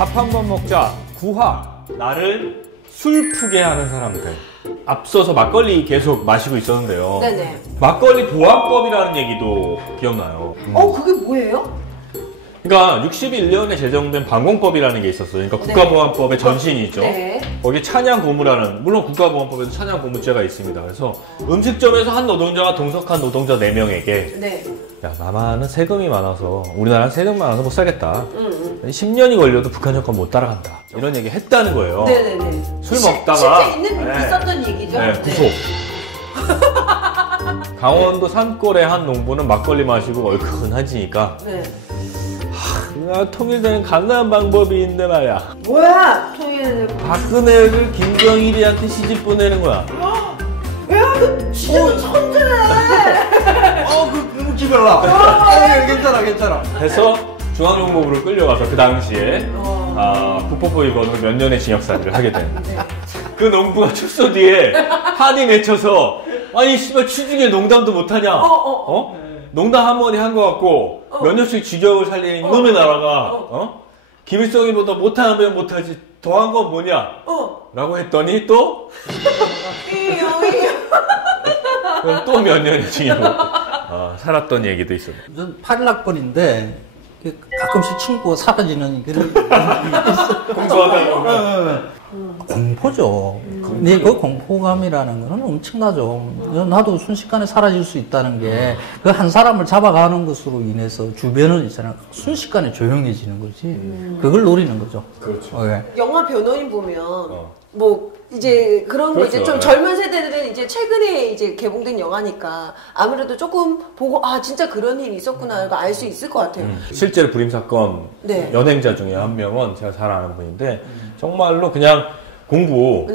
밥 한 번 먹자. 구화. 나를 술프게 하는 사람들. 앞서서 막걸리 계속 마시고 있었는데요. 네네. 막걸리 보안법이라는 얘기도 기억나요. 그게 뭐예요? 그러니까 61년에 제정된 방공법이라는 게 있었어요. 그러니까 국가보안법의 전신이죠. 네. 거기 찬양고무라는, 물론 국가보안법에도 찬양고무죄가 있습니다. 그래서 음식점에서 한 노동자가 동석한 노동자 4명에게 네. 야, 남한은 세금이 많아서, 우리나라는 세금 많아서 못 살겠다. 10년이 걸려도 북한 정권 못 따라간다. 이런 얘기 했다는 거예요. 네네네. 술 먹다가. 실제 있었던 얘기죠? 네, 구속. 강원도 산골의 한 농부는 막걸리 마시고 얼큰해지니까. 네. 통일되는 간단한 방법이 있는데 말이야. 뭐야? 통일되는 박근혜를 김정일이한테 시집 보내는 거야. 야, 그 진짜 천재네. 그 기별라. 괜찮아. 해서 중앙정보부로 끌려가서 그 당시에 국법법 위반으로 몇 년의 징역살이를 하게 된. 그 농부가 출소 뒤에 한이 맺혀서 아니 씨발 취중에 농담도 못하냐? 농담 한 번에 한 것 같고 몇 년씩 쥐격을 살리는 이놈의 나라가 김일성이보다 못하는 면 못하지 더한 건 뭐냐? 라고 했더니 또 또 몇 년의 징역을 살았던 얘기도 있습니다. 전 81학번인데 가끔씩 친구가 사라지는 그런 공부하다가 공포죠. 근데 그 공포감이라는 거는 엄청나죠. 나도 순식간에 사라질 수 있다는 게 그 한 사람을 잡아가는 것으로 인해서 주변은 있잖아. 순식간에 조용해지는 거지. 그걸 노리는 거죠. 그렇죠. 네. 영화 변호인 보면 뭐 이제 그런 거 이제 좀 젊은 세대들은 이제 최근에 이제 개봉된 영화니까 아무래도 조금 보고 진짜 그런 일이 있었구나 이거 알 수 있을 것 같아요. 실제로 불임 사건 연행자 중에 한 명은 제가 잘 아는 분인데 정말로 그냥 공부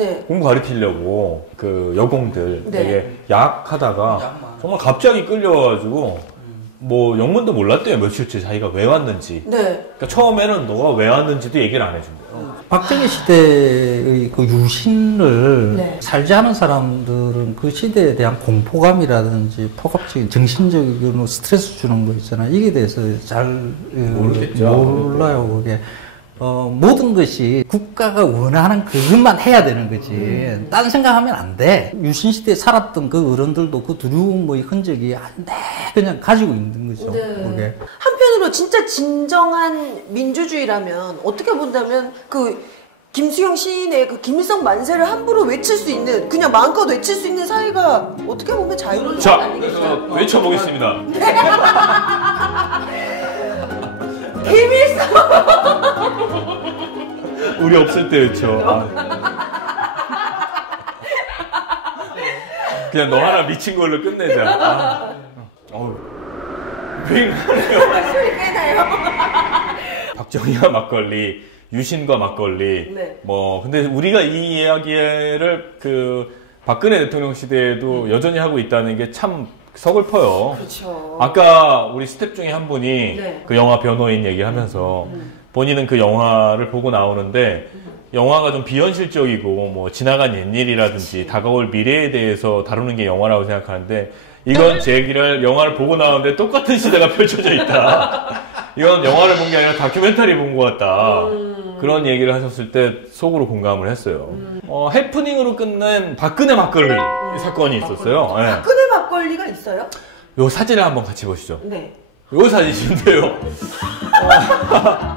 가르치려고 그 여공들에게 약하다가 정말 갑자기 끌려와가지고 뭐 영문도 몰랐대요. 며칠째 자기가 왜 왔는지. 그러니까 처음에는 너가 왜 왔는지도 얘기를 안 해준대요. 박정희 시대의 그 유신을 살지 않은 사람들은 그 시대에 대한 공포감이라든지 포괄적인 정신적인 스트레스 주는 거 있잖아요. 이게 대해서 잘 몰라요. 그게. 모든 것이 국가가 원하는 그것만 해야 되는 거지. 딴 생각하면 안 돼. 유신시대에 살았던 그 어른들도 그 두려움의 흔적이 그냥 가지고 있는 거죠. 그게. 한편으로 진짜 진정한 민주주의라면 어떻게 본다면 그 김수영 시인의 그 김일성 만세를 함부로 외칠 수 있는 그냥 마음껏 외칠 수 있는 사회가 어떻게 보면 자유로운 것 아니겠어요? 외쳐보겠습니다. 김일성! 우리 없을 때 외쳐. 그냥 너 하나 미친 걸로 끝내자. 윙하네요. 소리 꽤 나요. 박정희와 막걸리, 유신과 막걸리. 근데 우리가 이 이야기를 박근혜 대통령 시대에도 여전히 하고 있다는 게 참 서글퍼요. 그렇죠. 아까 우리 스텝 중에 한 분이 그 영화 변호인 얘기하면서 본인은 그 영화를 보고 나오는데 영화가 좀 비현실적이고 뭐 지나간 옛일이라든지 다가올 미래에 대해서 다루는 게 영화라고 생각하는데 이건 제 얘기를 영화를 보고 나오는데 똑같은 시대가 펼쳐져 있다. 이건 영화를 본 게 아니라 다큐멘터리 본 것 같다. 그런 얘기를 하셨을 때 속으로 공감을 했어요. 해프닝으로 끝낸 박근혜 막걸리 사건이 있었어요. 박근혜 막걸리가 있어요? 요 사진을 한번 같이 보시죠. 네. 요 사진인데요.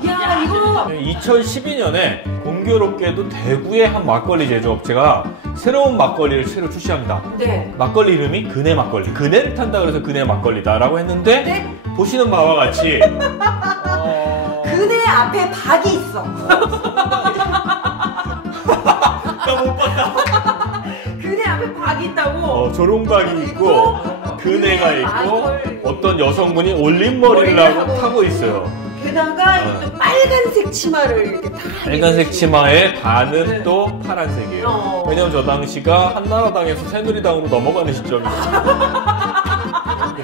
야, 이거 2012년에 공교롭게도 대구의 한 막걸리 제조업체가 새로운 막걸리를 새로 출시합니다. 막걸리 이름이 그네 막걸리. 그네를 탄다 그래서 그네 막걸리다라고 했는데 보시는 바와 같이 그네 앞에 박이 있어. 나 못 봤다. 그네 앞에 박이 있다고. 조롱박이 있고 그네가 있고 어떤 여성분이 올림머리를 하고 타고 있어요. 게다가 또 빨간색 치마를 이렇게 다 빨간색 치마에 반은 또 파란색이에요. 왜냐면 저 당시가 한나라당에서 새누리당으로 넘어가는 시점이에요.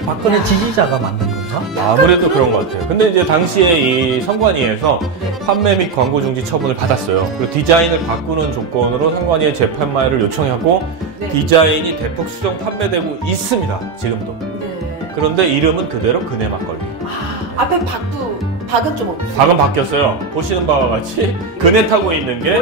박근혜 지지자가 만든 건가? 아무래도 그런 것 같아요. 근데 이제 당시에 이 선관위에서 판매 및 광고 중지 처분을 받았어요. 그리고 디자인을 바꾸는 조건으로 선관위에 재판마를 요청하고 디자인이 대폭 수정 판매되고 있습니다. 지금도. 그런데 이름은 그대로 그네 막걸리. 앞에 박은 좀 없어요. 박은 바뀌었어요. 보시는 바와 같이 그네 타고 있는 게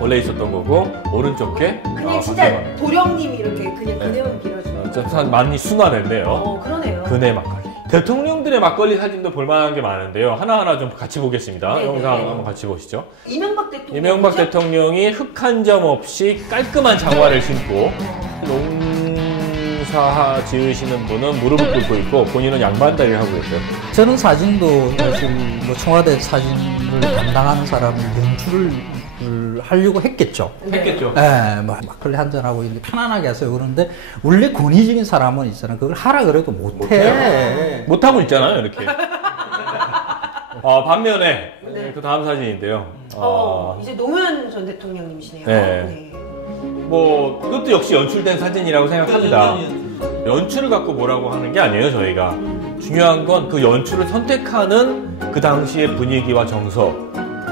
원래 있었던 거고 오른쪽 게 그냥 진짜 도령님이 이렇게 그냥 그네만 빌어주는 많이 순화됐네요. 그러네요. 그네 막걸리. 대통령들의 막걸리 사진도 볼만한 게 많은데요. 하나하나 좀 같이 보겠습니다. 네네. 영상 한번 같이 보시죠. 이명박 대통령이 흙 한 점 없이 깔끔한 장화를 신고 농사 지으시는 분은 무릎을 꿇고 있고 본인은 양반다리를 하고 있어요. 저는 사진도 사실 뭐 청와대 사진을 담당하는 사람이 연출을 하려고 했겠죠. 했겠죠. 네, 뭐 막걸리 한잔 하고 이렇게 편안하게 하세요. 그런데 원래 권위적인 사람은 있잖아. 그걸 하라 그래도 못해. 못하고 있잖아요, 이렇게. 반면에 그 다음 사진인데요. 이제 노무현 전 대통령님이시네요. 네. 뭐 이것도 역시 연출된 사진이라고 생각합니다. 연출을 갖고 뭐라고 하는 게 아니에요, 저희가. 중요한 건 그 연출을 선택하는 그 당시의 분위기와 정서,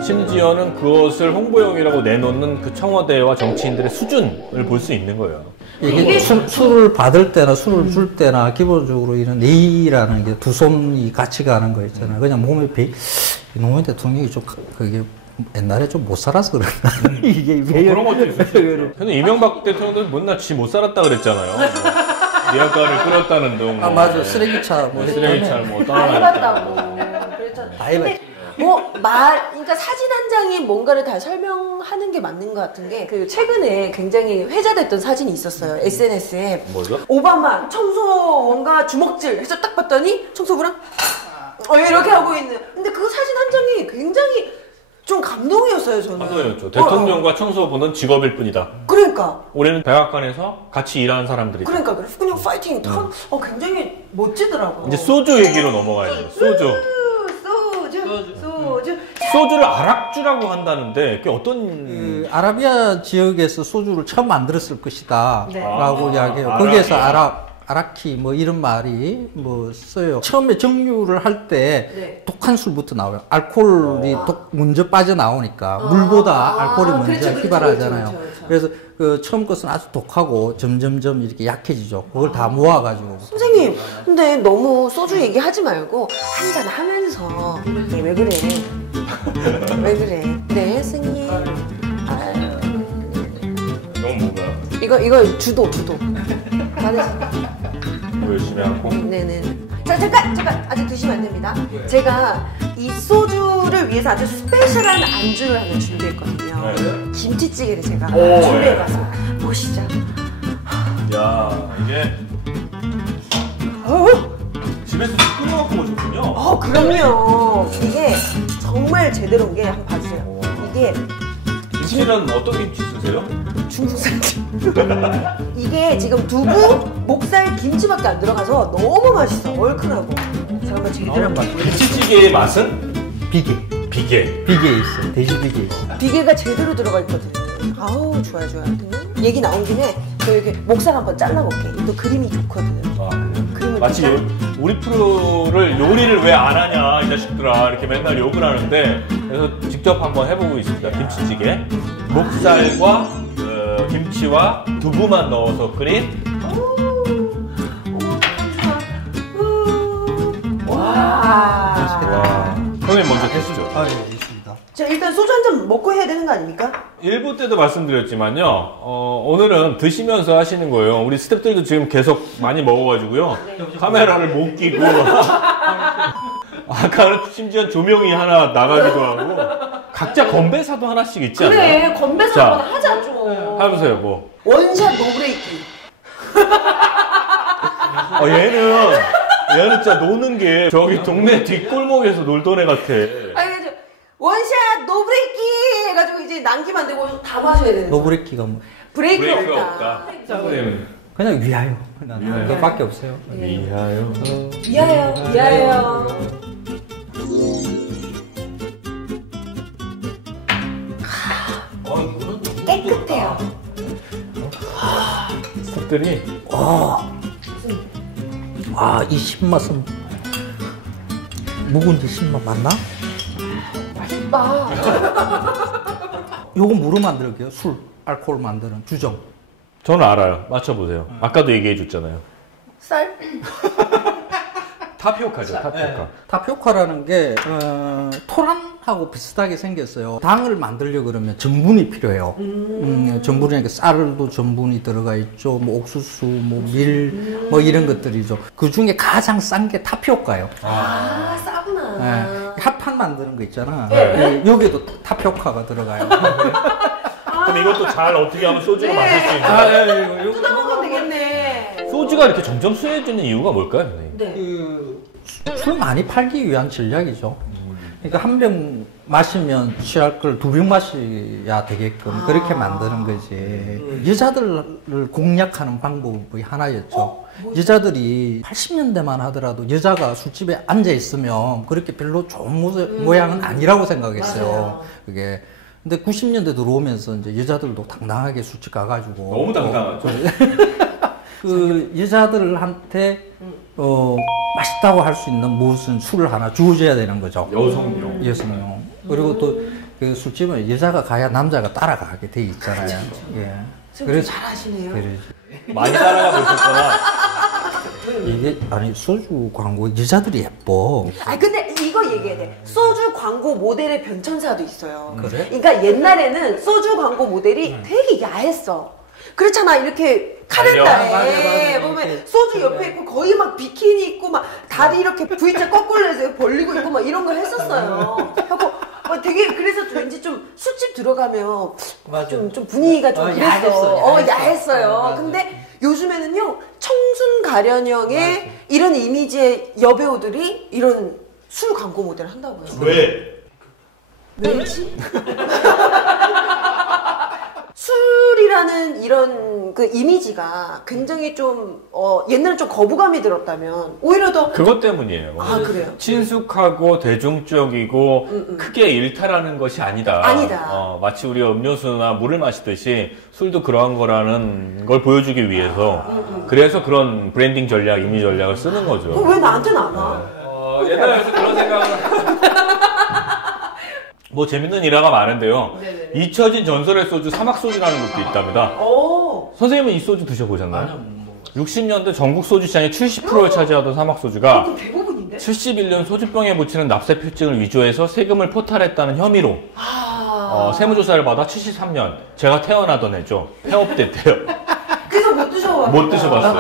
심지어는 그것을 홍보용이라고 내놓는 그 청와대와 정치인들의 수준을 볼 수 있는 거예요. 이게 술을 받을 때나 술을 줄 때나 기본적으로 이런 예의라는 게 두 손이 같이 가는 거 있잖아요. 그냥 몸에 노무현 대통령이 좀 그게 옛날에 좀 못 살아서 그런가. 이게 그런 것도 있었어요. 근데 이명박 대통령도 못나 지 못 살았다 그랬잖아요. 미안가를 끓였다는 둥. 맞아. 쓰레기차 쓰레기차 뭐 다 해봤다고. 그랬잖아요. 그러니까 사진 한 장이 뭔가를 다 설명하는 게 맞는 것 같은 게, 그 최근에 굉장히 회자됐던 사진이 있었어요. SNS에. 뭐죠? 오바마 청소원과 주먹질 해서 딱 봤더니 청소부랑 이렇게 하고 있는. 근데 그 사진 한 장이 굉장히 좀 감동이었어요, 저는. 감동이었죠. 대통령과 청소부는 직업일 뿐이다. 그러니까. 올해는 백악관에서 같이 일하는 사람들이죠. 그러니까 그냥 파이팅. 굉장히 멋지더라고요. 이제 소주 얘기로 넘어가야 돼요. 소주. 소주를 아락주라고 한다는데 그게 어떤 아라비아 지역에서 소주를 처음 만들었을 것이다 라고 이야기해요. 아라비아. 거기에서 아라키 뭐 이런 말이 뭐 써요. 처음에 정류를 할 때 독한 술부터 나와요. 알코올이 먼저 빠져나오니까 물보다 알코올이 먼저 휘발하잖아요. 그래서 그 처음 것은 아주 독하고 점점점 이렇게 약해지죠. 그걸 다 모아가지고. 선생님, 근데 너무 소주 얘기하지 말고 한잔 하면서. 왜 그래? 왜 그래? 네, 선생님. 이건 뭔가요? 이거 주도. 뭐 열심히 하고. 네네. 자, 잠깐! 아직 드시면 안 됩니다. 제가 이 소주를 위해서 아주 스페셜한 안주를 하나 준비했거든요. 네. 김치찌개를 제가 준비해봤습니다. 보시죠. 야, 이게 집에서 끓여 먹고 오셨군요. 그럼요. 이게 정말 제대로인 게, 한번 봐주세요. 이게 김치는 어떤 김치 쓰세요? 중국산 이게 지금 두부, 목살, 김치밖에 안 들어가서 너무 맛있어. 얼큰하고. 잠깐만 제대로 한번. 김치찌개의 맛은? 비계 있어요. 돼지 비계 있어요. 비계가 제대로 들어가 있거든. 아우, 좋아요. 얘기 나온 김에 저 이렇게 목살 한번 잘라볼게. 또 그림이 좋거든. 그림을 마치 우리 프로를 요리를 왜 안 하냐 이 자식들아 이렇게 맨날 욕을 하는데, 그래서 직접 한번 해보고 있습니다. 김치찌개 목살과 김치와 두부만 넣어서 끓인. 와. 선생님 먼저 드시죠. 예, 있습니다. 자, 일단 소주 한 잔 먹고 해야 되는 거 아닙니까? 일부 때도 말씀드렸지만요, 오늘은 드시면서 하시는 거예요. 우리 스태프들도 지금 계속 많이 먹어가지고요. 카메라를 못 끼고. 아까는 심지어 조명이 하나 나가기도 하고. 각자 건배사도 하나씩 있지 않나요? 그래, 건배사 한번 하자, 좀. 해보세요, 뭐. 원샷 노브레이키. 얘는 진짜 노는 게 저기 동네 뒷골목에서 놀던 애 같아. 아니, 원샷 노브레이키 해가지고 이제 남기면 안 되고 다 마셔야 되는. 노브레이키가 뭐 브레이크가 없다. 그냥 위하여. 그거밖에 없어요. 위하여. 위하여. 깨끗해요. 스태프들이 이 신맛은 묵은지 신맛 맞나? 맛있다. 요거 뭐로 만들게요? 술, 알코올 만드는 주정. 저는 알아요. 맞춰보세요. 아까도 얘기해 줬잖아요. 쌀? 타피오카죠, 타피오카. 네. 타피오카라는 게 토란하고 비슷하게 생겼어요. 당을 만들려고 그러면 전분이 필요해요. 전분이니까 쌀도 전분이 들어가 있죠. 뭐 옥수수, 뭐 밀, 뭐 이런 것들이죠. 그 중에 가장 싼 게 타피오카예요. 아, 싸구나. 네. 핫판 만드는 거 있잖아. 네. 여기도 타피오카가 들어가요. 그럼 이것도 잘 어떻게 하면 소주로 마실 수 있는. 뜯어먹으면 되겠네. 소주가 이렇게 점점 순해지는 이유가 뭘까요, 선생님? 네. 술 많이 팔기 위한 전략이죠. 그러니까 한 병 마시면 취할 걸 2병 마셔야 되게끔 그렇게 만드는 거지. 여자들을 공략하는 방법이 하나였죠. 여자들이 80년대만 하더라도 여자가 술집에 앉아 있으면 그렇게 별로 좋은 모양은 아니라고 생각했어요. 맞아요. 그게. 근데 90년대 들어오면서 이제 여자들도 당당하게 술집 가가지고 너무 당당하죠. 그 여자들한테 맛있다고 할 수 있는 무슨 술을 하나 주어줘야 되는 거죠. 여성용. 여성용. 그리고 또 그 술집은 여자가 가야 남자가 따라가게 돼 있잖아요. 예. 그래서 잘하시네요. 많이 따라가 보셨구나. 이게 아니 소주 광고 여자들이 예뻐. 아 근데 이거 얘기해야 돼. 소주 광고 모델의 변천사도 있어요. 그래? 그러니까 옛날에는 소주 광고 모델이 되게 야했어. 그렇잖아. 이렇게 카렌다에 맞아. 보면 소주 옆에 있고 거의 막 비키니 입고 막 다리 이렇게 V자 거꾸로 해서 벌리고 있고 막 이런 거 했었어요. 하고 되게 그래서 왠지 좀 술집 들어가면 좀 분위기가 좀 그랬어. 야했어요. 근데 요즘에는요 청순 가련형의 이런 이미지의 여배우들이 이런 술 광고 모델을 한다고요. 왜지? 술이라는 이런 그 이미지가 굉장히 좀 옛날에 좀 거부감이 들었다면 오히려 더 그것 때문이에요. 아 그래요? 친숙하고 대중적이고 크게 일탈하는 것이 아니다. 마치 우리가 음료수나 물을 마시듯이 술도 그러한 거라는 걸 보여주기 위해서 그래서 그런 브랜딩 전략, 이미지 전략을 쓰는 거죠. 왜 나한테는 안 와? 옛날에서 그런 생각을 뭐 재밌는 일화가 많은데요. 네네네. 잊혀진 전설의 소주 사막소주라는 것도 있답니다. 선생님은 이 소주 드셔보셨나요? 아니요. 60년대 전국 소주 시장의 70%를 차지하던 사막소주가 대부분인데? 71년 소주병에 붙이는 납세 표증을 위조해서 세금을 포탈했다는 혐의로 세무조사를 받아 73년 제가 태어나던 해죠. 폐업됐대요. 그래서 못 드셔봤어요. 못 드셔봤어요.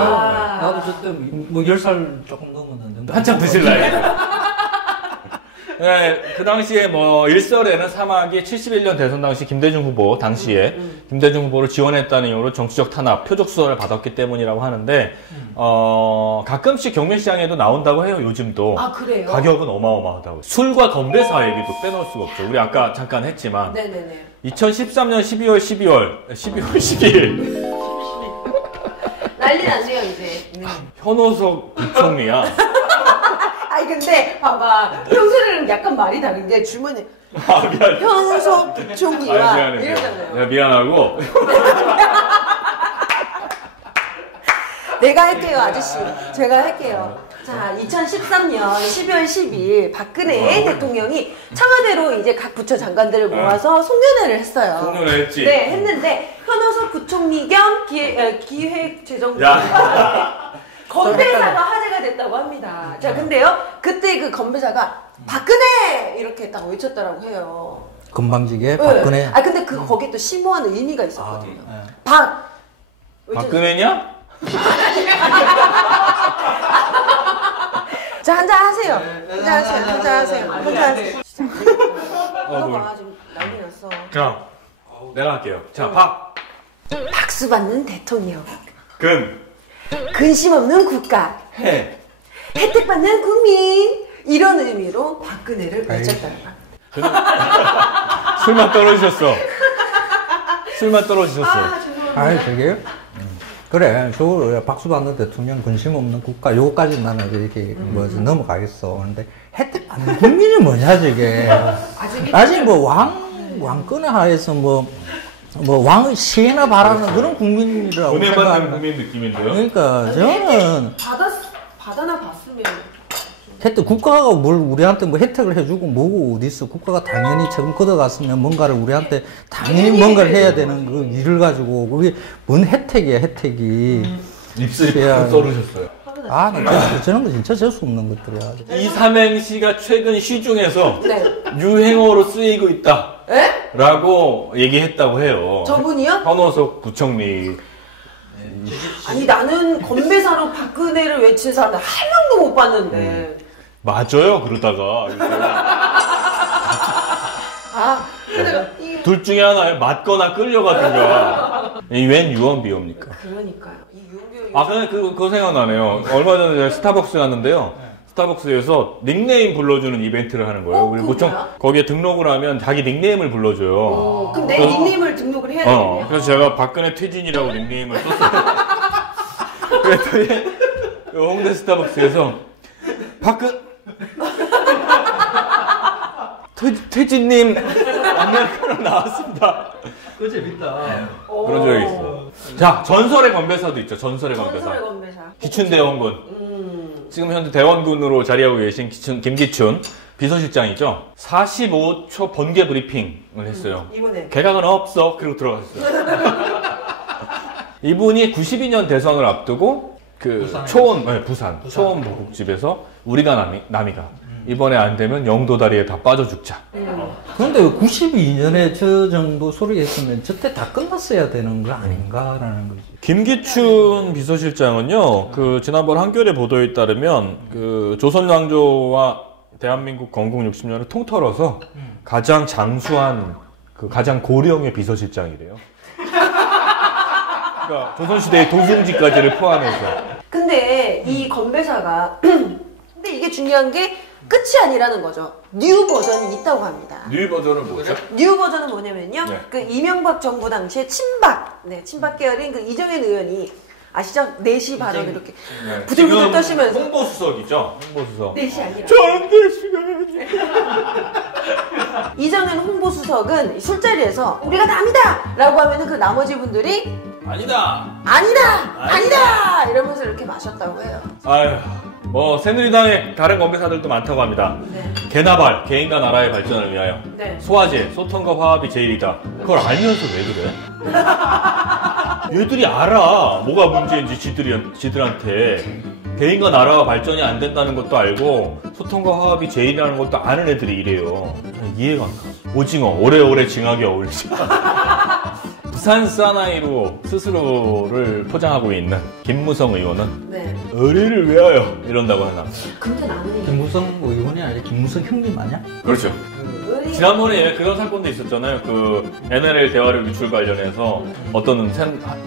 나도 저때 뭐 10살 조금 넘었는데 한참 드실 나이에요. 네, 그 당시에 뭐 일설에는 사막이 71년 대선 당시 김대중 후보 당시에 김대중 후보를 지원했다는 이유로 정치적 탄압, 표적 수사를 받았기 때문이라고 하는데 가끔씩 경매시장에도 나온다고 해요. 요즘도. 아 그래요? 가격은 어마어마하다고. 술과 건배사 얘기도 빼놓을 수가 없죠. 우리 아까 잠깐 했지만 네네네. 2013년 12월 12일 난리 났네요 이제. 현호석 부총리야. 아니 근데 봐봐 평소에는 약간 말이 다른 게 주머니 미안. 현석 부총리와 미안해. 이러잖아요. 내가 미안하고. 내가 할게요 아저씨. 제가 할게요. 자 2013년 12월 10일 박근혜 대통령이 청와대로 이제 각 부처 장관들을 모아서 송년회를 했어요. 송년회 했지. 네 했는데 현호석 부총리 겸 기획재정부 건배사가 화제가 됐다고 합니다. 자, 근데요, 그때 그 건배사가 박근혜! 이렇게 딱 외쳤다라고 해요. 건방지게 박근혜. 아, 근데 거기 또 심오한 의미가 있었거든요. 박근혜냐? 자, 한잔 하세요. 한잔 하세요. 이거 봐, 지금 난리 났어. 자, 내가 할게요. 자, 박수 받는 대통령. 근심 없는 국가. 혜택 받는 국민. 이런 의미로 박근혜를 외쳤다는 겁니다. 술만 떨어지셨어. 아이, 저게요? 그래, 저 박수 받는 대통령, 근심 없는 국가, 요거까지 나는 이렇게 넘어가겠어. 그런데 혜택 받는 국민이 뭐냐, 저게. 아직 뭐 왕권의 하에서 왕의 시혜나 바라는 그런 국민이라고 은혜받는 국민 느낌인데요. 그러니까 저는 받아나 봤으면 혜택 국가가 뭘 우리한테 뭐 혜택을 해주고 뭐고 어디 있어. 국가가 당연히 처음 걷어갔으면 뭔가를 우리한테 당연히 뭔가를 해야 되는 그 일을 가지고 그게 뭔 혜택이야 혜택이. 입술이 팍 썰으셨어요. 저런 거 진짜 재수 없는 것들이야. 이 삼행시가 최근 시 중에서 네. 유행어로 쓰이고 있다. 에? 라고 얘기했다고 해요. 저분이요? 현호석 부총리. 아니 나는 건배사로 박근혜를 외친 사람들 한 명도 못 봤는데. 맞아요. 그러다가 둘 중에 하나에 맞거나 끌려가든가. 웬 유언비어입니까? 그러니까요. 이 유언비어. 근데 그거 생각나네요. 얼마 전에 제가 스타벅스 갔는데요. 스타벅스에서 닉네임 불러주는 이벤트를 하는 거예요. 우리 보통 거기에 등록을 하면 자기 닉네임을 불러줘요. 그럼 내 닉네임을 등록을 해야 되겠네요. 그래서 제가 박근혜 퇴진이라고 닉네임을 썼어요. 그랬더니 홍대 스타벅스에서 퇴진님 아메리카노 나왔습니다. 그거 재밌다. 그런 적이 있어요. 자, 전설의 건배사도 있죠. 전설의 건배사. 전설의 건배사. 기춘대원군. 지금 현재 대원군으로 자리하고 계신 김기춘 비서실장이죠. 45초 번개 브리핑을 했어요. 이번에. 개각은 없어. 그리고 들어갔어요. 이분이 92년 대선을 앞두고 부산 초원 보국집에서 우리가 남이가 이번에 안 되면 영도다리에 다 빠져 죽자. 그런데 92년에 저 정도 소리 했으면 저때 다 끝났어야 되는 거 아닌가라는 거지. 김기춘 비서실장은요, 지난번 한겨레 보도에 따르면, 조선 왕조와 대한민국 건국 60년을 통틀어서 가장 장수한, 가장 고령의 비서실장이래요. 그러니까, 조선시대의 도승지까지를 포함해서. 근데 이 건배사가, 근데 이게 중요한 게 끝이 아니라는 거죠. 뉴 버전이 있다고 합니다. 뉴 버전은 뭐죠? 뉴 버전은 뭐냐면요. 네. 이명박 정부 당시에 친박 계열인 이정현 의원이 아시죠? 4시 발언 이렇게 부들부들 떠시면서. 홍보수석이죠? 홍보수석. 4시 아니라. 저는 4시가 이정현 홍보수석은 술자리에서 우리가 남이다! 라고 하면은 그 나머지 분들이 아니다! 이러면서 이렇게 마셨다고 해요. 아유. 새누리당의 다른 건배사들도 많다고 합니다. 네. 개나발, 개인과 나라의 발전을 위하여. 네. 소화제, 소통과 화합이 제일이다. 그걸 알면서 왜 그래? 얘들이 알아. 뭐가 문제인지 지들한테. 개인과 나라가 발전이 안 된다는 것도 알고 소통과 화합이 제일이라는 것도 아는 애들이 이래요. 이해가 안 가. 오징어, 오래오래 징하게 어울리지. 부산 사나이로 스스로를 포장하고 있는 김무성 의원은 의리를 위하여 이런다고 하나. 근데 나는 김무성 의원이 아니라 김무성 형님 아니야? 그렇죠. 지난번에 그런 사건도 있었잖아요. NLL 대화력 유출 관련해서 어떤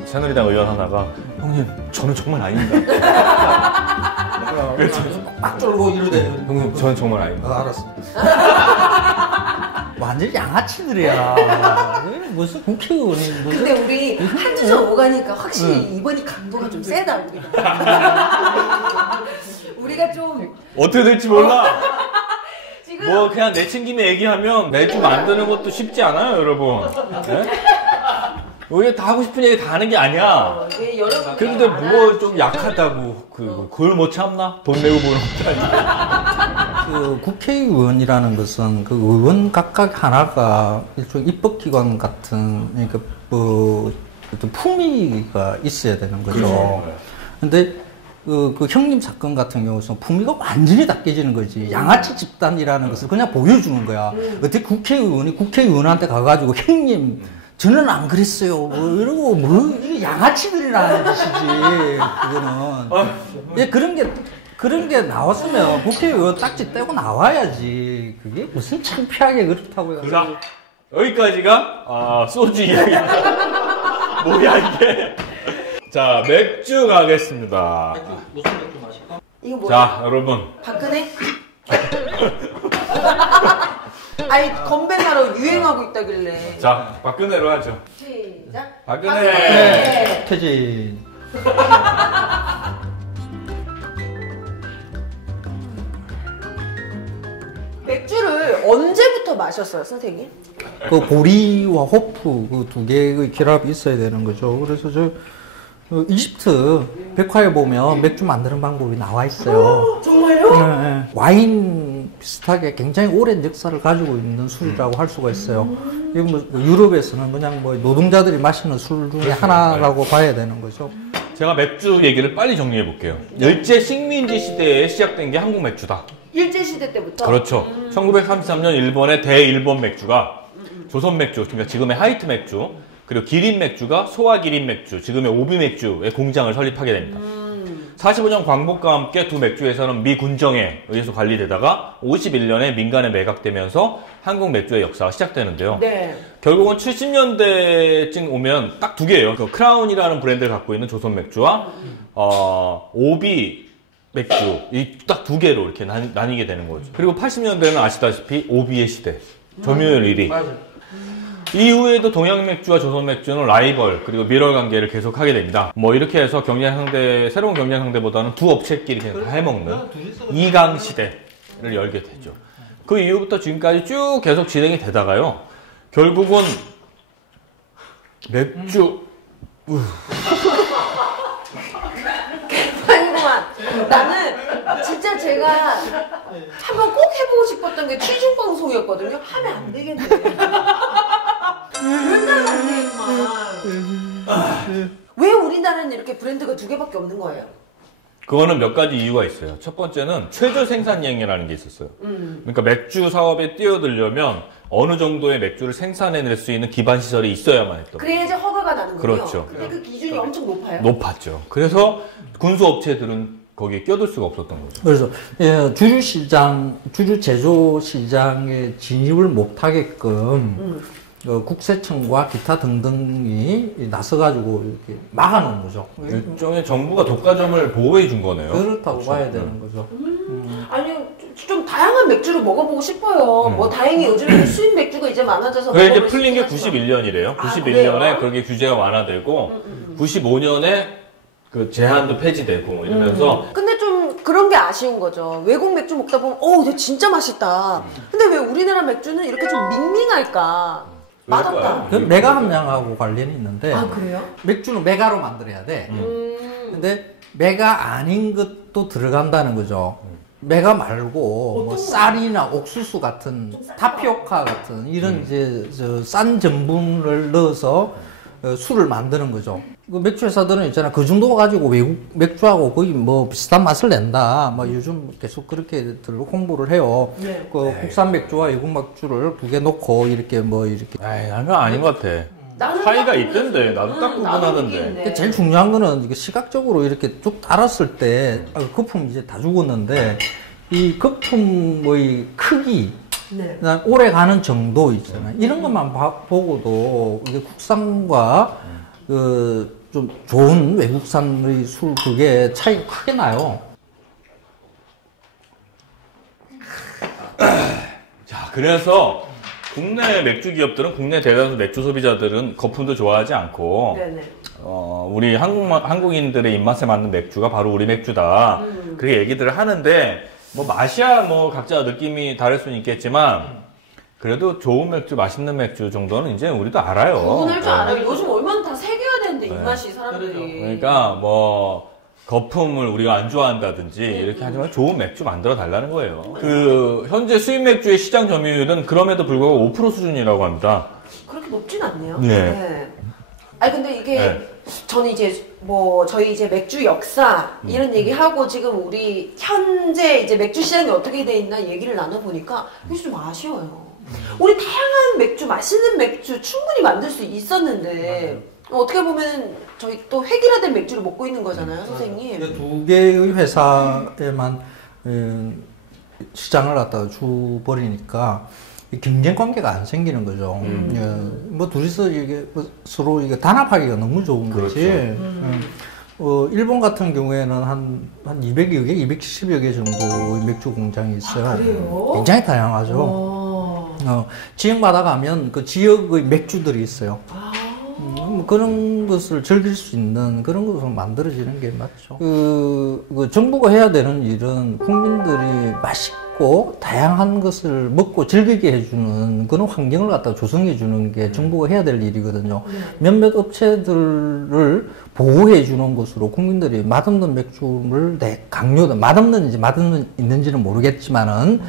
새누리당 의원 하나가 형님 저는 정말 아닙니다. 막 쫄고 이러대. 형님 저는 정말 아닙니다. 알았어. 완전 양아치들이야. 무슨 국회의원이 근데 우리 한주전 오가니까 확실히 이번이 강도가 좀 세다 우리가 좀 어떻게 될지 몰라. 지금 그냥 내친김에 얘기하면 매주 만드는 것도 쉽지 않아요, 여러분. 네? 우리가 다 하고 싶은 얘기 다 하는 게 아니야. 근데 좀 약하다고 그걸 못 참나? 돈 내고 보는 것도 아니고. 국회의원이라는 것은 의원 각각 하나가 일종의 입법기관 같은 그러니까 어떤 품위가 있어야 되는 거죠. 근데 그 형님 사건 같은 경우는 품위가 완전히 다 깨지는 거지. 양아치 집단이라는 것을 그냥 보여주는 거야. 어떻게 국회의원이 국회의원한테 가가지고 형님 저는 안 그랬어요. 이러고 이게 양아치들이라는 짓이지. 그거는. 그런 게 나왔으면 국회의원 딱지 떼고 나와야지. 그게 무슨 창피하게 그렇다고요. 자, 여기까지가 소주 이야기입니다. 뭐야 이게. 자, 맥주 가겠습니다. 무슨 맥주 마실까? 이거 뭐야? 자, 여러분. 박근혜? 아니, 건배사로 유행하고 있다길래. 자, 박근혜로 하죠. 시작. 박근혜. 퇴진. 맥주를 언제부터 마셨어요, 선생님? 보리와 호프 그 두 개의 결합이 있어야 되는 거죠. 그래서 이집트 백화에 보면 맥주 만드는 방법이 나와 있어요. 정말요? 네. 와인 비슷하게 굉장히 오랜 역사를 가지고 있는 술이라고 할 수가 있어요. 이건 유럽에서는 그냥 노동자들이 마시는 술 중에 하나라고 봐야 되는 거죠. 제가 맥주 얘기를 빨리 정리해 볼게요. 일제 식민지 시대에 시작된 게 한국 맥주다. 일제시대 때부터? 그렇죠. 1933년 일본의 대일본 맥주가 조선 맥주, 그러니까 지금의 하이트 맥주, 그리고 기린 맥주가 소화 기린 맥주, 지금의 오비 맥주의 공장을 설립하게 됩니다. 45년 광복과 함께 두 맥주 회사는 미 군정에 의해서 관리되다가 51년에 민간에 매각되면서 한국 맥주의 역사가 시작되는데요. 네. 결국은 70년대쯤 오면 딱 두 개예요. 그 크라운이라는 브랜드를 갖고 있는 조선 맥주와 오비 맥주, 이 딱 두 개로 이렇게 나뉘게 되는 거죠. 그리고 80년대는 아시다시피 오비의 시대, 점유율 1위. 이후에도 동양 맥주와 조선 맥주는 라이벌 그리고 밀월 관계를 계속하게 됩니다. 뭐 이렇게 해서 새로운 경쟁 상대보다는 두 업체끼리 그냥 다 해먹는 2강 시대를 열게 되죠. 그 이후부터 지금까지 쭉 계속 진행이 되다가요. 결국은 맥주 아니구만. 나는 진짜 제가 한번 꼭 해보고 싶었던 게 취중 방송이었거든요. 하면 안 되겠네. 맨날 안 돼, 왜 우리나라는 이렇게 브랜드가 두 개밖에 없는 거예요? 그거는 몇 가지 이유가 있어요. 첫 번째는 최저 생산량이라는 게 있었어요. 그러니까 맥주 사업에 뛰어들려면 어느 정도의 맥주를 생산해낼 수 있는 기반 시설이 있어야만 했던 거예요. 그래야지 허가가 나는 거예요. 그렇죠. 근데 그 기준이 엄청 높아요. 높았죠. 그래서 군수 업체들은 거기에 껴들 수가 없었던 거죠. 그래서 주류 제조 시장에 진입을 못하게끔 국세청과 기타 등등이 나서가지고 이렇게 막아놓은 거죠. 일종의 정부가 독과점을 보호해 준 거네요. 그렇다고 봐야 되는 거죠. 아니 좀 다양한 맥주를 먹어보고 싶어요. 뭐 다행히 요즘에 수입 맥주가 이제 많아져서. 그게 이제 풀린 게 91년이래요. 91년에 그렇게 규제가 완화되고 95년에 그 제한도 폐지되고 이러면서. 근데 좀 그런 게 아쉬운 거죠. 외국 맥주 먹다 보면 이거 진짜 맛있다. 근데 왜 우리나라 맥주는 이렇게 좀 밍밍할까? 맛없다. 그 메가 함량하고 관련이 있는데. 아, 그래요? 맥주는 메가로 만들어야 돼. 근데 메가 아닌 것도 들어간다는 거죠. 메가 말고 뭐 쌀이나 옥수수 같은 타피오카 같은 이런 이제 싼 전분을 넣어서 술을 만드는 거죠. 그 맥주 회사들은 있잖아. 그 정도 가지고 외국 맥주하고 거의 뭐 비슷한 맛을 낸다. 뭐 요즘 계속 그렇게들 홍보를 해요. 네. 그 국산 맥주와 외국 맥주를 두 개 놓고 이렇게 뭐 이렇게. 에이, 그건 아닌 것 같아. 차이가 있던데. 나도 딱 구분하던데. 제일 중요한 거는 이게 시각적으로 이렇게 쭉 알았을 때 거품 이제 다 죽었는데 이 거품의 크기, 네. 오래 가는 정도 있잖아요. 이런 것만 보고도 이게 국산과 좀 좋은 외국산의 술 그게 차이가 크게 나요. 자, 그래서 국내 맥주 기업들은 국내 대다수 맥주 소비자들은 거품도 좋아하지 않고 네네. 우리 한국인들의 입맛에 맞는 맥주가 바로 우리 맥주다. 그렇게 얘기들을 하는데 뭐 맛이야 뭐 각자 느낌이 다를 수는 있겠지만 그래도 좋은 맥주, 맛있는 맥주 정도는 이제 우리도 알아요. 구분할 줄 알아요. 요즘 얼마나 다 새겨야 되는데 입맛이 사람들이. 그러니까 뭐 거품을 우리가 안 좋아한다든지 이렇게 하지만 좋은 맥주 만들어 달라는 거예요. 그 현재 수입 맥주의 시장 점유율은 그럼에도 불구하고 5% 수준이라고 합니다. 그렇게 높진 않네요. 네. 네. 아니 근데 이게 저는 이제 뭐 저희 이제 맥주 역사 이런 얘기하고 지금 우리 현재 이제 맥주 시장이 어떻게 돼 있나 얘기를 나눠 보니까 그게 좀 아쉬워요. 우리 다양한 맥주, 맛있는 맥주 충분히 만들 수 있었는데 어떻게 보면 저희 또 획일화된 맥주를 먹고 있는 거잖아요, 선생님. 두 개의 회사에만 시장을 갖다가 줘버리니까 경쟁 관계가 안 생기는 거죠. 뭐 둘이서 이게 서로 이게 단합하기가 너무 좋은 거지. 일본 같은 경우에는 한 200여 개, 270여 개 정도의 맥주 공장이 있어요. 아, 그래요? 굉장히 다양하죠. 지역마다 가면 그 지역의 맥주들이 있어요. 그런 것을 즐길 수 있는 그런 것을 만들어지는 게 맞죠. 그 정부가 해야 되는 일은 국민들이 맛있고 다양한 것을 먹고 즐기게 해주는 그런 환경을 갖다 조성해주는 게 정부가 해야 될 일이거든요. 몇몇 업체들을 보호해주는 것으로 국민들이 맛없는 맥주를 맛없는지 맛없는 있는지는 모르겠지만은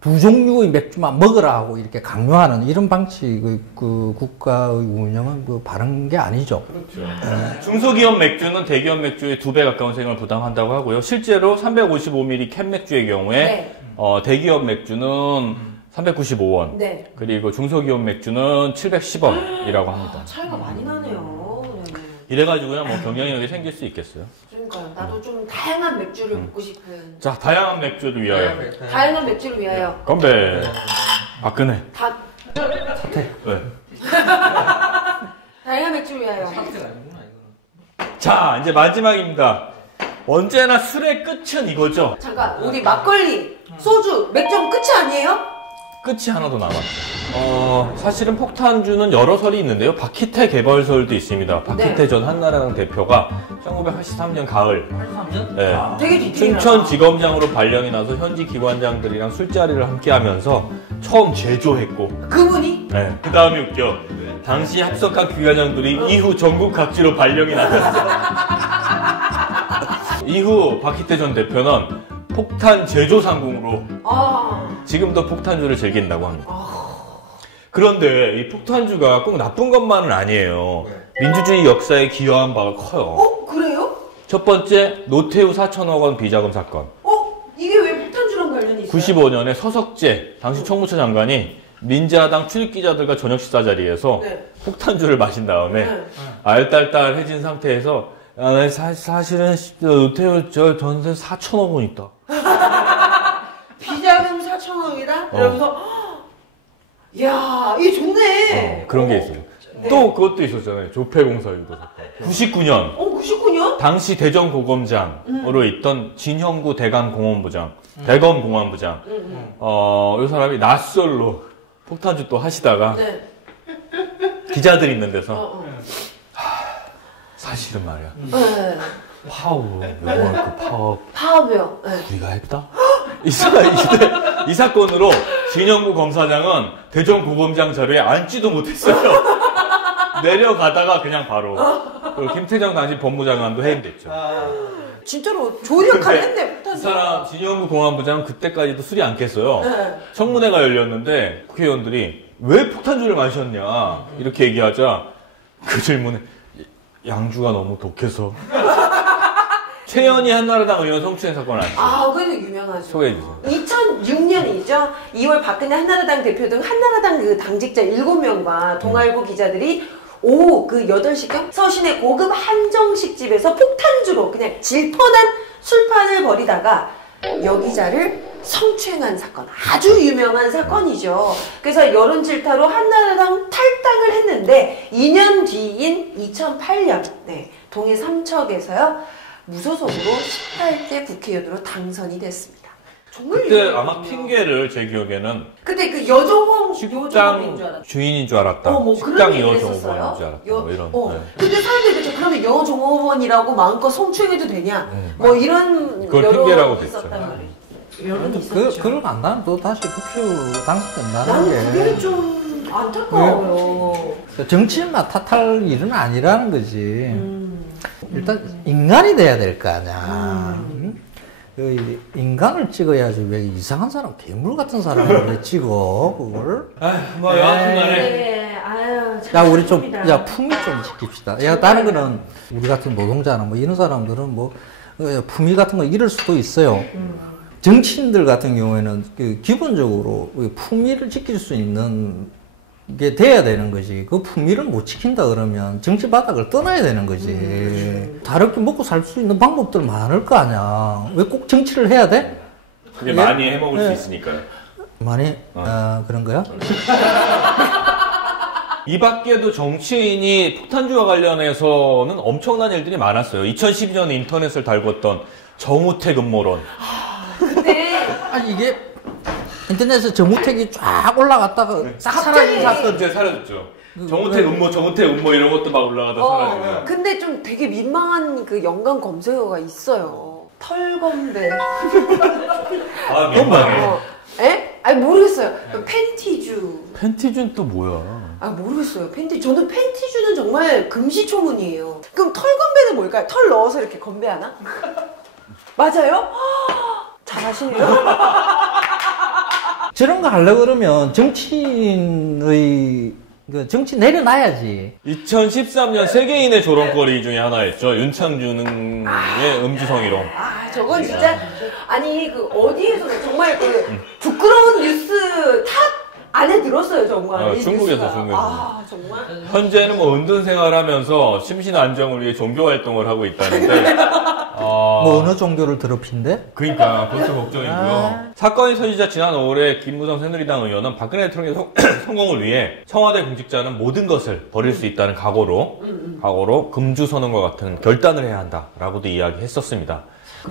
두 종류의 맥주만 먹으라 하고 이렇게 강요하는 이런 방식의 그 국가의 운영은 그 바른 게 아니죠. 그렇죠. 중소기업 맥주는 대기업 맥주의 2배 가까운 세금을 부담한다고 하고요. 실제로 355ml 캔 맥주의 경우에 대기업 맥주는 395원, 그리고 중소기업 맥주는 710원이라고 합니다. 차이가 많이 나네요. 이래가지고요, 뭐 경쟁력이 생길 수 있겠어요. 그러니까요. 나도 좀 다양한 맥주를 먹고 싶은. 자, 다양한 맥주를 위하여. 다양한 맥주를 위하여. 건배. 박근혜. 사퇴. 네. 다양한 맥주를 위하여. 자, 이제 마지막입니다. 언제나 술의 끝은 이거죠. 잠깐, 우리 막걸리, 소주, 맥주 끝이 아니에요? 끝이 하나 더 남았죠. 사실은 폭탄주는 여러 설이 있는데요. 박희태 개발설도 있습니다. 박희태 전 한나라당 대표가 1983년 가을. 83년? 네. 되게 디테일하다. 춘천지검장으로 발령이 나서 현지 기관장들이랑 술자리를 함께 하면서 처음 제조했고. 그분이? 네. 그 다음이 웃겨. 당시 합석한 기관장들이 이후 전국 각지로 발령이 나셨어요. 이후 박희태 전 대표는 폭탄 제조 상공으로 지금도 폭탄주를 즐긴다고 합니다. 그런데 이 폭탄주가 꼭 나쁜 것만은 아니에요. 민주주의 역사에 기여한 바가 커요. 그래요? 첫 번째, 노태우 4천억 원 비자금 사건. 이게 왜 폭탄주랑 관련이 있어요? 95년에 서석재 당시 총무처 장관이 민자당 출입기자들과 저녁 식사 자리에서 폭탄주를 마신 다음에 알딸딸해진 상태에서 사실은 노태우 저 전세 4천억 원 있다. 비자금 4천억이다? 이러면서 이야, 이게 좋네. 그런 게 있어요. 또 그것도 있었잖아요. 조폐공사 유도 사건. 99년. 99년? 당시 대전고검장으로 있던 진형구 대검공안부장. 대검공안부장. 이 사람이 낯설로 폭탄주 또 하시다가 기자들 있는 데서 사실은 말이야. 파업, 요번 그 파업이요. 우리가 했다? 이 사건으로 진영구 검사장은 대전고검장 자리에 앉지도 못했어요. 내려가다가 그냥 바로. 그리고 김태정 당시 법무장관도 해임됐죠. 진짜로 좋은 역할을 했네, 그 폭탄주. 사람, 진영구 공안부장은 그때까지도 술이 안 깼어요. 청문회가 열렸는데 국회의원들이 왜 폭탄주를 마셨냐, 이렇게 얘기하자 그 질문에 양주가 너무 독해서. 최현희 한나라당 의원 성추행 사건 아시죠? 그래도 유명하죠. 소개해주세요. 2006년이죠. 2월 박근혜 한나라당 대표 등 한나라당 그 당직자 7명과 동아일보 기자들이 오후 그 8시경 서신의 고급 한정식집에서 폭탄주로 그냥 질펀한 술판을 벌이다가 여기자를 성추행한 사건. 아주 유명한 사건이죠. 그래서 여론 질타로 한나라당 탈당을 했는데 2년 뒤인 2008년 동해 삼척에서요. 무소속으로 18대 국회의원으로 당선이 됐습니다. 정말 그때 아마 핑계를 제 기억에는 그때 그 여종홍 식당 주인인 줄 알았다. 식당 여종홍인 줄 알았다. 뭐 이런. 근데 사람들이 그랬죠. 그러면 여종홍원이라고 마음껏 성추행해도 되냐? 뭐 이런 그걸 핑계라고 됐죠. 여론이 있었죠. 그걸 안다면 또 다시 국회의원 당선된다는 나는 게. 그게 좀 안타까워요. 정치인만 탓할 일은 아니라는 거지. 일단 인간이 돼야 될 거 아니야. 그 인간을 찍어야지 왜 이상한 사람, 괴물 같은 사람을 왜 찍어 그걸? 뭐 여하튼간에. 야 우리 좀 품위 좀 지킵시다. 야 다른 거는 우리 같은 노동자나 뭐 이런 사람들은 뭐 품위 같은 거 잃을 수도 있어요. 정치인들 같은 경우에는 그 기본적으로 품위를 지킬 수 있는 게 돼야 되는 거지. 그 품위를 못 지킨다 그러면 정치 바닥을 떠나야 되는 거지. 다르게 먹고 살 수 있는 방법들 많을 거 아니야. 왜 꼭 정치를 해야 돼? 그게 많이 해먹을 수 있으니까요. 많이? 그런 거야? 이 밖에도 정치인이 폭탄주와 관련해서는 엄청난 일들이 많았어요. 2012년에 인터넷을 달궜던 정우택 음모론. 근데 이게 인터넷에 정우택이 쫙 올라갔다가 싹 사라진 사건. 이제 사라졌죠. 정우택 음모 이런 것도 막 올라가다 사라지고. 근데 좀 되게 민망한 그 연관 검색어가 있어요. 털건배. 민망해. 아니 모르겠어요. 팬티주. 팬티주는 또 뭐야? 모르겠어요. 저는 팬티주는 정말 금시초문이에요. 그럼 털건배는 뭘까요? 털 넣어서 이렇게 건배하나? 맞아요? 잘하시네요. 저런 거 하려고 그러면 정치 내려놔야지. 2013년 세계인의 조롱거리 중에 하나였죠. 윤창준의 음주성희롱. 저건 진짜 아니 그 어디에서 정말 그 부끄러운 뉴스 탑 안에 들었어요 정말. 중국에서. 정말. 현재는 뭐 은둔 생활하면서 심신 안정을 위해 종교 활동을 하고 있다는데. 뭐 어느 종교를 더럽힌데? 그러니까 그것도 걱정이고요. 사건이 터지자 지난 5월에 김무성 새누리당 의원은 박근혜 대통령의 성공을 위해 청와대 공직자는 모든 것을 버릴 수 있다는 각오로 금주 선언과 같은 결단을 해야 한다라고도 이야기했었습니다.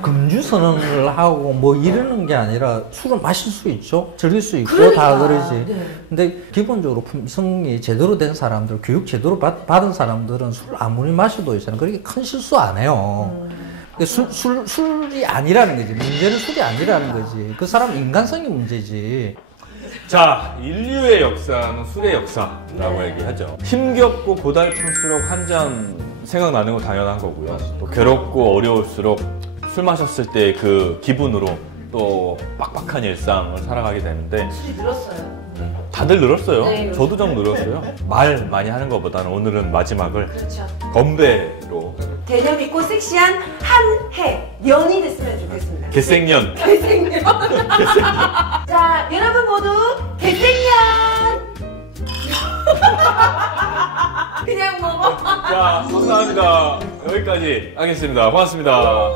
금주 선언을 하고 뭐 이러는 게 아니라 술을 마실 수 있죠. 즐길 수 있고 그러니까. 다 그러지. 네. 근데 기본적으로 품성이 제대로 된 사람들, 교육 제대로 받은 사람들은 술 아무리 마셔도 있잖아. 그렇게 큰 실수 안 해요. 술이 아니라는 거지. 문제는 술이 아니라는 거지. 그 사람 인간성이 문제지. 자, 인류의 역사는 술의 역사라고 얘기하죠. 힘겹고 고달플수록 한 잔 생각나는 건 당연한 거고요. 또 괴롭고 어려울수록 술 마셨을 때 그 기분으로 또 빡빡한 일상을 살아가게 되는데 술이 늘었어요. 다들 늘었어요. 네, 저도 좀 늘었어요. 말 많이 하는 것보다는 오늘은 마지막을 그렇죠. 건배로 개념 있고 섹시한 한해 년이 됐으면 좋겠습니다. 개생년. 개생년. 자, 여러분 모두 개생년. 그냥 먹어. 자, 감사합니다. 여기까지 하겠습니다. 고맙습니다.